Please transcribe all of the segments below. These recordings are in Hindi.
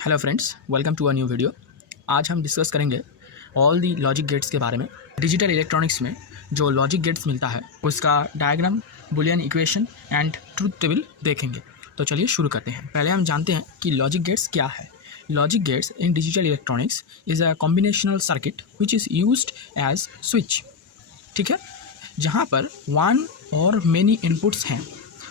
Hello friends, welcome to a new video. आज हम डिस्कस करेंगे ऑल दी लॉजिक गेट्स के बारे में। डिजिटल इलेक्ट्रॉनिक्स में जो लॉजिक गेट्स मिलता है उसका diagram, Boolean equation and truth table देखेंगे। तो चलिए शुरू करते हैं। पहले हम जानते हैं कि लॉजिक गेट्स क्या है। Logic gates in digital electronics is a combinational circuit which is used as switch. ठीक है, जहाँ पर वन और मेनी इनपुट्स हैं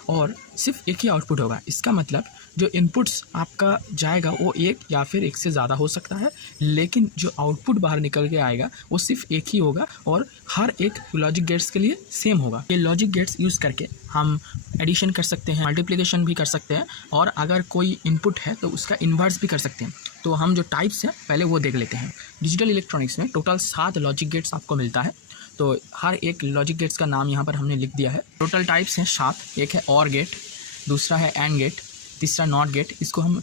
और सिर्फ एक ही आउटपुट होगा। इसका मतलब जो इनपुट्स आपका जाएगा वो एक या फिर एक से ज़्यादा हो सकता है, लेकिन जो आउटपुट बाहर निकल के आएगा वो सिर्फ एक ही होगा और हर एक लॉजिक गेट्स के लिए सेम होगा। ये लॉजिक गेट्स यूज़ करके हम एडिशन कर सकते हैं, मल्टीप्लिकेशन भी कर सकते हैं, और अगर कोई इनपुट है तो उसका इन्वर्स भी कर सकते हैं। तो हम जो टाइप्स हैं पहले वो देख लेते हैं। डिजिटल इलेक्ट्रॉनिक्स में टोटल 7 लॉजिक गेट्स आपको मिलता है। तो हर एक लॉजिक गेट्स का नाम यहाँ पर हमने लिख दिया है। टोटल टाइप्स हैं 7। एक है और गेट, दूसरा है एंड गेट, तीसरा नॉट गेट, इसको हम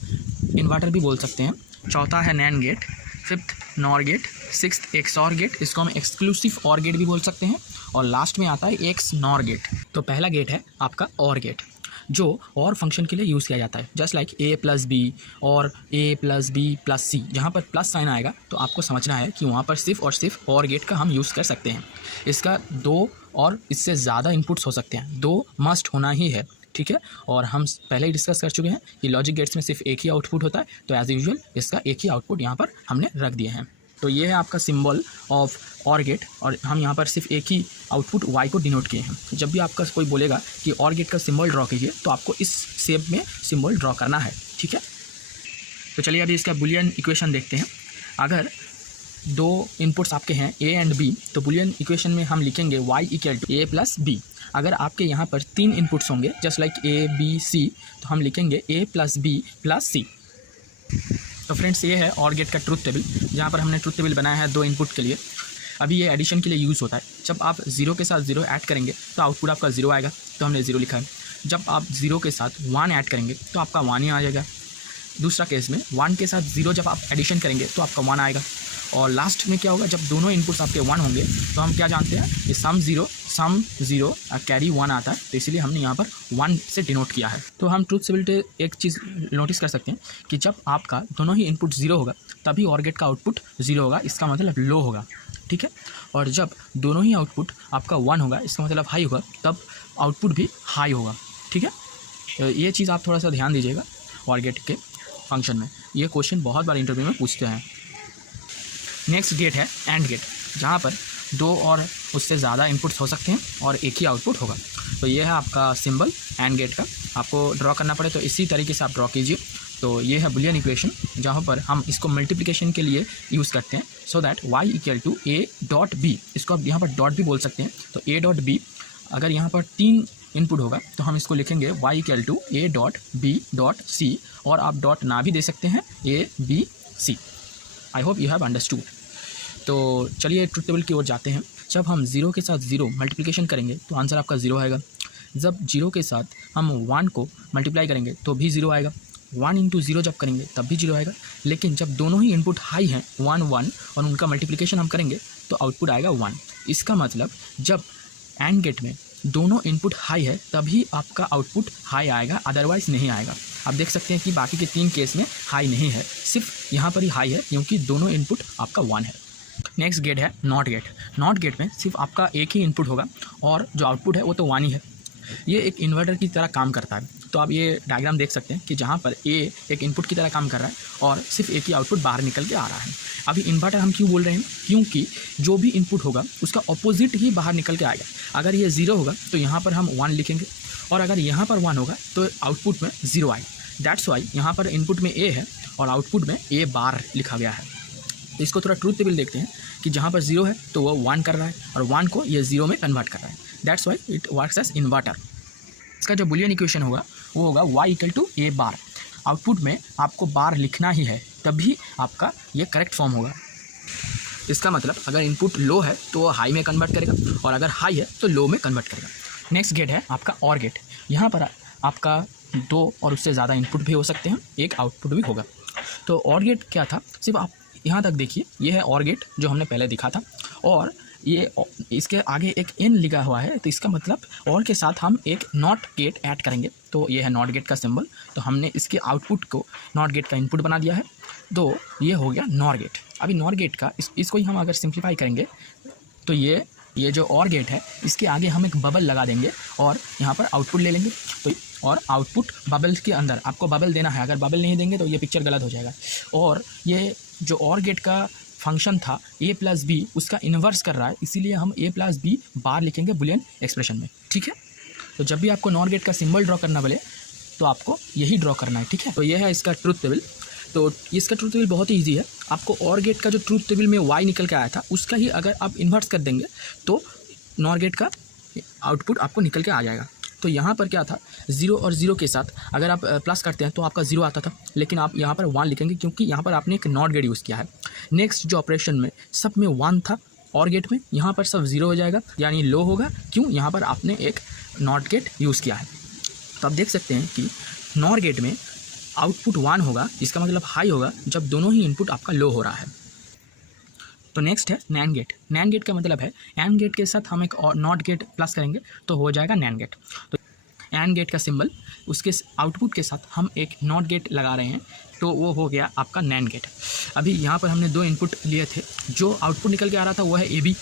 इन्वर्टर भी बोल सकते हैं। चौथा है NAND gate, fifth NOR gate, sixth XOR gate, इसको हम एक्सक्लूसिव और गेट भी बोल सकते हैं, और लास्ट में आता है एक्स नॉर गेट। तो पहला गेट है आपका और गेट, जो और फंक्शन के लिए यूज़ किया जाता है। Just like A plus B और A plus B plus C. जहाँ पर प्लस साइन आएगा तो आपको समझना है कि वहाँ पर सिर्फ और सिर्फ और गेट का हम यूज़ कर सकते हैं। इसका 2 और इससे ज़्यादा इनपुट्स हो सकते हैं, 2 मस्ट होना ही है। ठीक है, और हम पहले ही डिस्कस कर चुके हैं कि लॉजिक गेट्स में सिर्फ एक ही आउटपुट होता है, तो एज यूजुअल इसका एक ही आउटपुट यहाँ पर हमने रख दिए हैं। तो ये है आपका सिंबल ऑफ और गेट, और हम यहाँ पर सिर्फ एक ही आउटपुट y को डिनोट किए हैं। जब भी आपका कोई बोलेगा कि और गेट का सिंबल ड्रॉ कीजिए तो आपको इस शेप में सिंबल ड्रॉ करना है। ठीक है, तो चलिए अभी इसका बुलियन इक्वेशन देखते हैं। अगर 2 इनपुट्स आपके हैं a एंड b, तो बुलियन इक्वेशन में हम लिखेंगे y equal to a plus b। अगर आपके यहाँ पर 3 इनपुट्स होंगे just like a b c, तो हम लिखेंगे a plus b plus c। तो फ्रेंड्स, ये है और गेट का ट्रुथ टेबल, जहाँ पर हमने ट्रुथ टेबल बनाया है 2 इनपुट के लिए। अभी ये एडिशन के लिए यूज़ होता है। जब आप 0 के साथ 0 ऐड करेंगे तो आउटपुट आपका 0 आएगा, तो हमने 0 लिखा है। जब आप 0 के साथ 1 ऐड करेंगे तो आपका 1 ही आ जाएगा। दूसरा केस में 1 के साथ 0 जब आप एडिशन करेंगे तो आपका 1 आएगा। और लास्ट में क्या होगा, जब दोनों इनपुट्स आपके 1 होंगे तो हम क्या जानते हैं, ये सम 0 कैरी 1 आता है, तो इसीलिए हमने यहाँ पर 1 से डिनोट किया है। तो हम ट्रुथ टेबल पे एक चीज़ नोटिस कर सकते हैं कि जब आपका दोनों ही इनपुट 0 होगा तभी और गेट का आउटपुट 0 होगा, इसका मतलब लो होगा। ठीक है, और जब दोनों ही आउटपुट आपका 1 होगा, इसका मतलब हाई होगा, तब आउटपुट भी हाई होगा। ठीक है, तो ये चीज़ आप थोड़ा सा ध्यान दीजिएगा और गेट के फंक्शन में। ये क्वेश्चन बहुत बार इंटरव्यू में पूछते हैं। नेक्स्ट गेट है एंड गेट, जहाँ पर 2 और उससे ज़्यादा इनपुट्स हो सकते हैं और एक ही आउटपुट होगा। तो ये है आपका सिंबल एंड गेट का। आपको ड्रॉ करना पड़े तो इसी तरीके से आप ड्रॉ कीजिए। तो ये है बुलियन इक्वेशन, जहाँ पर हम इसको मल्टीप्लिकेशन के लिए यूज़ करते हैं, so that y equal to a dot b। इसको आप यहाँ पर डॉट भी बोल सकते हैं। तो a डॉट b, अगर यहाँ पर 3 इनपुट होगा तो हम इसको लिखेंगे y equal to a dot b dot c, और आप डॉट ना भी दे सकते हैं, a b c। I hope you have understood. तो चलिए ट्रुथ टेबल की ओर जाते हैं। जब हम 0 के साथ 0 मल्टीप्लिकेशन करेंगे तो आंसर आपका 0 आएगा। जब 0 के साथ हम 1 को मल्टीप्लाई करेंगे तो भी 0 आएगा। 1 इंटू 0 जब करेंगे तब भी 0 आएगा। लेकिन जब दोनों ही इनपुट हाई हैं 1 1 और उनका मल्टीप्लिकेशन हम करेंगे तो आउटपुट आएगा 1। इसका मतलब जब एंड गेट में दोनों इनपुट हाई है तभी आपका आउटपुट हाई आएगा, अदरवाइज़ नहीं आएगा। आप देख सकते हैं कि बाकी के 3 केस में हाई नहीं है, सिर्फ यहाँ पर ही हाई है क्योंकि दोनों इनपुट आपका 1 है। नेक्स्ट गेट है नॉट गेट। नॉट गेट में सिर्फ आपका एक ही इनपुट होगा और जो आउटपुट है वो तो 1 ही है। ये एक इन्वर्टर की तरह काम करता है। तो आप ये डायग्राम देख सकते हैं कि जहाँ पर ए एक इनपुट की तरह काम कर रहा है और सिर्फ एक ही आउटपुट बाहर निकल के आ रहा है। अभी इन्वर्टर हम क्यों बोल रहे हैं, क्योंकि जो भी इनपुट होगा उसका अपोजिट ही बाहर निकल के आएगा। अगर ये 0 होगा तो यहाँ पर हम 1 लिखेंगे, और अगर यहाँ पर 1 होगा तो आउटपुट में 0 आएगा। दैट्स वाई यहाँ पर इनपुट में ए है और आउटपुट में ए बार लिखा गया है। तो इसको थोड़ा ट्रूथ टेबल देखते हैं कि जहाँ पर 0 है तो वो 1 कर रहा है और 1 को ये 0 में कन्वर्ट कर रहा है। That's why it works as inverter. इसका जो बुलियन इक्वेशन होगा वो होगा y equal to a bar. Output में आपको बार लिखना ही है, तभी आपका ये करेक्ट फॉर्म होगा। इसका मतलब अगर इनपुट लो है तो वो हाई में कन्वर्ट करेगा, और अगर हाई है तो लो में कन्वर्ट करेगा। नेक्स्ट गेट है आपका और गेट। यहाँ पर आपका 2 और उससे ज़्यादा इनपुट भी हो सकते हैं, एक आउटपुट भी होगा। तो और गेट क्या था, सिर्फ आप यहाँ तक देखिए, ये है और गेट जो हमने पहले दिखा था, और ये इसके आगे एक एन लिखा हुआ है, तो इसका मतलब और के साथ हम एक नॉट गेट ऐड करेंगे, तो ये है नॉट गेट का सिंबल। तो हमने इसके आउटपुट को नॉट गेट का इनपुट बना दिया है, तो ये हो गया नॉर गेट। अभी नॉर गेट का इसको ही हम अगर सिंप्लीफाई करेंगे तो ये जो और गेट है इसके आगे हम एक बबल लगा देंगे और यहाँ पर आउटपुट ले लेंगे। तो और आउटपुट बबल के अंदर आपको बबल देना है, अगर बबल नहीं देंगे तो ये पिक्चर गलत हो जाएगा। और ये जो और गेट का फंक्शन था a प्लस बी, उसका इन्वर्स कर रहा है, इसीलिए हम a प्लस बी बार लिखेंगे बुलियन एक्सप्रेशन में, ठीक है। तो जब भी आपको नॉर गेट का सिंबल ड्रॉ करना बोले तो आपको यही ड्रॉ करना है, ठीक है। तो ये है इसका ट्रूथ टेबल। तो इसका ट्रूथ टेबल बहुत ही ईजी है। आपको और गेट का जो ट्रूथ टेबल में y निकल के आया था उसका ही अगर आप इन्वर्स कर देंगे तो नॉर गेट का आउटपुट आपको निकल के आ जाएगा। तो यहाँ पर क्या था, 0 और 0 के साथ अगर आप प्लस करते हैं तो आपका 0 आता था, लेकिन आप यहाँ पर 1 लिखेंगे क्योंकि यहाँ पर आपने एक नॉट गेट यूज़ किया है। नेक्स्ट जो ऑपरेशन में सब में 1 था और गेट में, यहाँ पर सब 0 हो जाएगा, यानी लो होगा। क्यों? यहाँ पर आपने एक नॉट गेट यूज़ किया है। तो आप देख सकते हैं कि नॉर गेट में आउटपुट 1 होगा, इसका मतलब हाई होगा जब दोनों ही इनपुट आपका लो हो रहा है। तो नेक्स्ट है नैंड गेट। नैंड गेट का मतलब है एंड गेट के साथ हम एक और नॉट गेट प्लस करेंगे तो हो जाएगा नैंड गेट। तो एंड गेट का सिंबल उसके आउटपुट के साथ हम एक नॉट गेट लगा रहे हैं, तो वो हो गया आपका नैंड गेट। अभी यहाँ पर हमने 2 इनपुट लिए थे, जो आउटपुट निकल के आ रहा था वो है ए बी।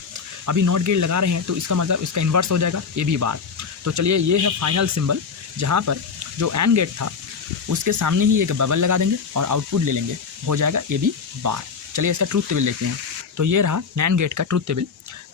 अभी नॉट गेट लगा रहे हैं तो इसका मतलब इसका इन्वर्स हो जाएगा ए बी बार। तो चलिए ये है फाइनल सिंबल, जहाँ पर जो एंड गेट था उसके सामने ही एक बबल लगा देंगे और आउटपुट ले लेंगे, हो जाएगा ए बी बार। चलिए इसका ट्रूथ टेबल देखते हैं। तो ये रहा नैंड गेट का ट्रूथ टेबल,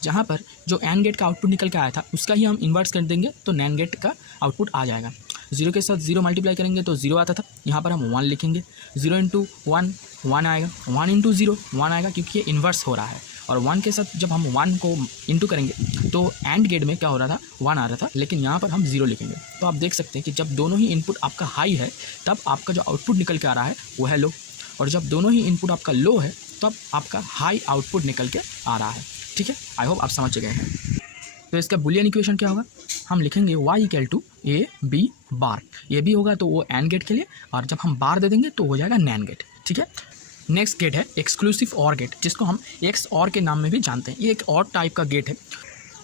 जहाँ पर जो एंड गेट का आउटपुट निकल के आया था उसका ही हम इन्वर्स कर देंगे तो नैंड गेट का आउटपुट आ जाएगा। 0 के साथ 0 मल्टीप्लाई करेंगे तो 0 आता था, यहाँ पर हम 1 लिखेंगे। 0 इंटू 1 1 आएगा, 1 इंटू 0 1 आएगा क्योंकि ये इन्वर्स हो रहा है। और 1 के साथ जब हम 1 को इंटू करेंगे तो एंड गेट में क्या हो रहा था, 1 आ रहा था, लेकिन यहाँ पर हम 0 लिखेंगे। तो आप देख सकते हैं कि जब दोनों ही इनपुट आपका हाई है तब आपका जो आउटपुट निकल के आ रहा है वो है लो, और जब दोनों ही इनपुट आपका लो है तब आपका हाई आउटपुट निकल के आ रहा है, ठीक है। आई होप आप समझ गए हैं। तो इसका बुलियन इक्वेशन क्या होगा, हम लिखेंगे y equal to A B bar. A B होगा तो वो एंड गेट के लिए, और जब हम बार दे देंगे तो हो जाएगा नैंड गेट, ठीक है। नेक्स्ट गेट है एक्सक्लूसिव और गेट, जिसको हम एक्स और के नाम में भी जानते हैं। ये एक और टाइप का गेट है।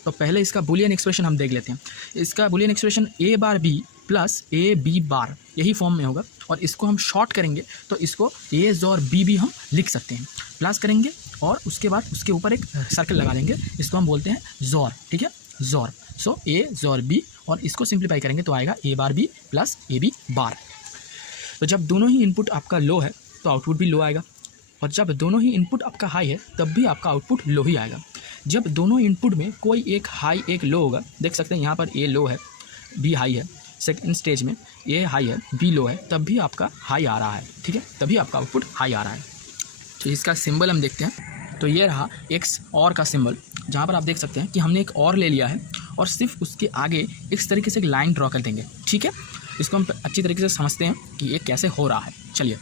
तो पहले इसका बुलियन एक्सप्रेशन हम देख लेते हैं। इसका Boolean expression A bar B plus A B bar यही फॉर्म में होगा, और इसको हम शॉर्ट करेंगे तो इसको ए जोर बी भी हम लिख सकते हैं। प्लस करेंगे और उसके बाद उसके ऊपर एक सर्कल लगा देंगे, इसको हम बोलते हैं जोर, ठीक है, जोर। सो ए जोर बी, और इसको सिंप्लीफाई करेंगे तो आएगा A bar B plus A B bar. तो जब दोनों ही इनपुट आपका लो है तो आउटपुट भी लो आएगा, और जब दोनों ही इनपुट आपका हाई है तब भी आपका आउटपुट लो ही आएगा। जब दोनों इनपुट में कोई एक हाई एक लो होगा, देख सकते हैं यहाँ पर ए लो है बी हाई है, सेकंड स्टेज में ए हाई है बी लो है, तब भी आपका हाई आ रहा है, ठीक है, तभी आपका आउटपुट हाई आ रहा है। तो इसका सिंबल हम देखते हैं। तो ये रहा एक्स और का सिंबल, जहाँ पर आप देख सकते हैं कि हमने एक और ले लिया है और सिर्फ उसके आगे इस तरीके से एक लाइन ड्रॉ कर देंगे, ठीक है। इसको हम अच्छी तरीके से समझते हैं कि ये कैसे हो रहा है। चलिए,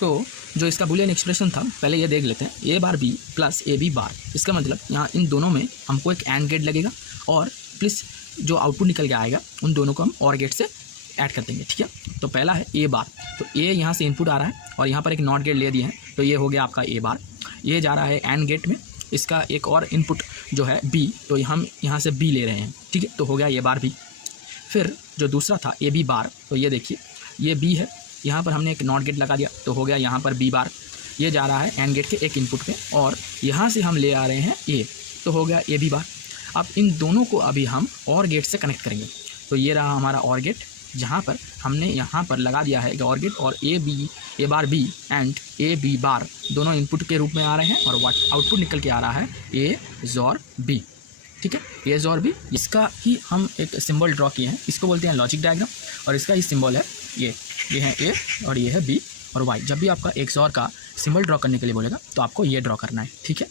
तो जो इसका बुलियन एक्सप्रेशन था पहले ये देख लेते हैं। A bar B plus A B bar, इसका मतलब यहाँ इन दोनों में हमको एक एंड गेट लगेगा, और प्लस जो आउटपुट निकल के आएगा उन दोनों को हम और गेट से ऐड कर देंगे, ठीक है। तो पहला है ए बार, तो ए यहाँ से इनपुट आ रहा है और यहाँ पर एक नॉट गेट ले दिए हैं, तो ये हो गया आपका ए बार। ये जा रहा है एंड गेट में, इसका एक और इनपुट जो है बी, तो हम यहाँ से बी ले रहे हैं, ठीक है, तो हो गया ए बार बी। फिर जो दूसरा था ए बी बार, तो ये देखिए ये बी है, यहाँ पर हमने एक नॉट गेट लगा दिया तो हो गया यहाँ पर बी बार। ये जा रहा है एंड गेट के एक इनपुट पे, और यहाँ से हम ले आ रहे हैं ए, तो हो गया ए बी बार। अब इन दोनों को अभी हम और गेट से कनेक्ट करेंगे। तो ये रहा हमारा और गेट, जहाँ पर हमने यहाँ पर लगा दिया है और गेट, और A bar B and A B bar दोनों इनपुट के रूप में आ रहे हैं, और आउटपुट निकल के आ रहा है ए जोर बी, ठीक है, ए जोर बी। इसका ही हम एक सिंबल ड्रॉ किए हैं, इसको बोलते हैं लॉजिक डायग्राम, और इसका ही सिंबल है ये है ए और ये है बी और वाई। जब भी आपका एक जोर का सिंबल ड्रॉ करने के लिए बोलेगा तो आपको ये ड्रॉ करना है, ठीक है।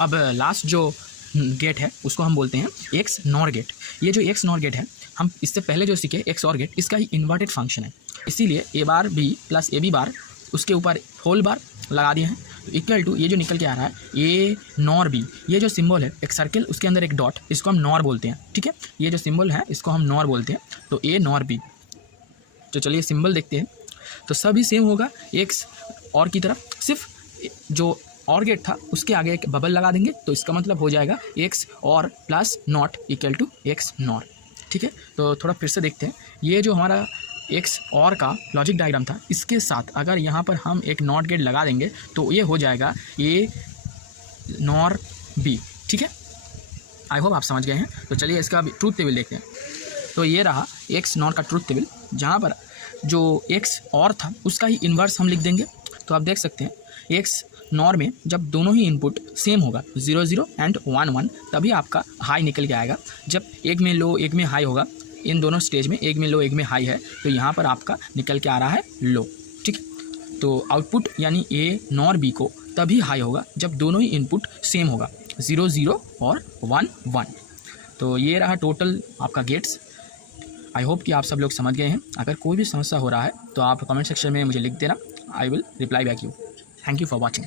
अब लास्ट जो गेट है उसको हम बोलते हैं एक्स नॉर गेट। ये जो एक्स नॉर गेट है, हम इससे पहले जो सीखे एक्स और गेट, इसका ही इन्वर्टेड फंक्शन है, इसीलिए A bar B plus A B bar उसके ऊपर होल बार लगा दिए हैं, तो इक्वल टू ये जो निकल के आ रहा है ए नॉर बी। ये जो सिंबल है एक सर्किल, उसके अंदर एक डॉट, इसको हम नॉर बोलते हैं, ठीक है। ये जो सिंबल है इसको हम नॉर बोलते हैं, तो ए नॉर बी। तो चलिए सिंबल देखते हैं। तो सभी सेम होगा एक्स और की तरफ, सिर्फ जो और गेट था उसके आगे एक बबल लगा देंगे, तो इसका मतलब हो जाएगा XOR plus not equal to XNOR. ठीक है, तो थोड़ा फिर से देखते हैं। ये जो हमारा एक्स और का लॉजिक डायग्राम था, इसके साथ अगर यहाँ पर हम एक नॉट गेट लगा देंगे तो ये हो जाएगा ए नॉर बी। ठीक है, आई होप आप समझ गए हैं। तो चलिए इसका ट्रूथ टेबल देखते हैं। तो ये रहा एक्स नॉर का ट्रूथ टेबल, जहाँ पर जो एक्स और था उसका ही इन्वर्स हम लिख देंगे। तो आप देख सकते हैं एक्स नॉर में जब दोनों ही इनपुट सेम होगा 0 0 एंड 1 1, तभी आपका हाई निकल के आएगा। जब एक में लो एक में हाई होगा, इन दोनों स्टेज में एक में लो एक में हाई है, तो यहाँ पर आपका निकल के आ रहा है लो। ठीक है, तो आउटपुट यानी ए नॉर बी को तभी हाई होगा जब दोनों ही इनपुट सेम होगा 0 0 और 1 1। तो ये रहा टोटल आपका गेट्स। आई होप कि आप सब लोग समझ गए हैं। अगर कोई भी समस्या हो रहा है तो आप कमेंट सेक्शन में मुझे लिख देना, I will reply back you. Thank you for watching.